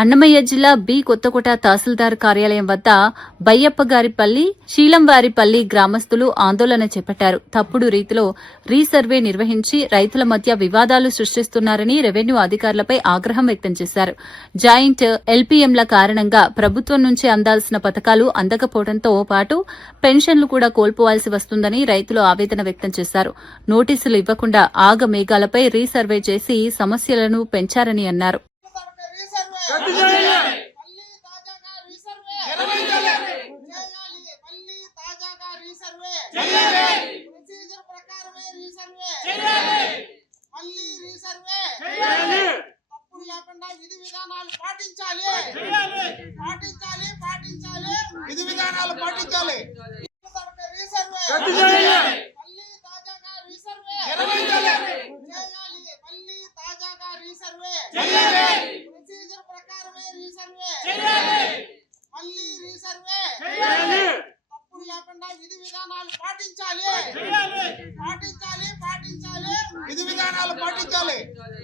అన్నమయ్య జిల్లా బి కొత్తకోట తహసీల్దార్ కార్యాలయం వద్ద బయ్యప్పగారిపల్లి, శీలంవారిపల్లి గ్రామస్తులు ఆందోళన చేపట్టారు. తప్పుడు రీతిలో రీసర్వే నిర్వహించి రైతుల మధ్య వివాదాలు సృష్టిస్తున్నారని రెవెన్యూ అధికారులపై ఆగ్రహం వ్యక్తం చేశారు. జాయింట్ ఎల్పీఎంల కారణంగా ప్రభుత్వం నుంచి అందాల్సిన పథకాలు అందకపోవడంతో పాటు పెన్షన్లు కూడా కోల్పోవాల్సి వస్తుందని రైతులు ఆవేదన వ్యక్తం చేశారు. నోటీసులు ఇవ్వకుండా ఆగమేఘాలపై రీసర్వే చేసి సమస్యలను పెంచారని అన్నారు. విధి విధానాలు పాటించాలి. విధి విధానాలు పాటించాలి. ప్రొసీజర్ ప్రకారమే రీసర్వే తప్పుడు లేకుండా విధి విధానాలు పాటించాలి. విధి విధానాలు పాటించాలి.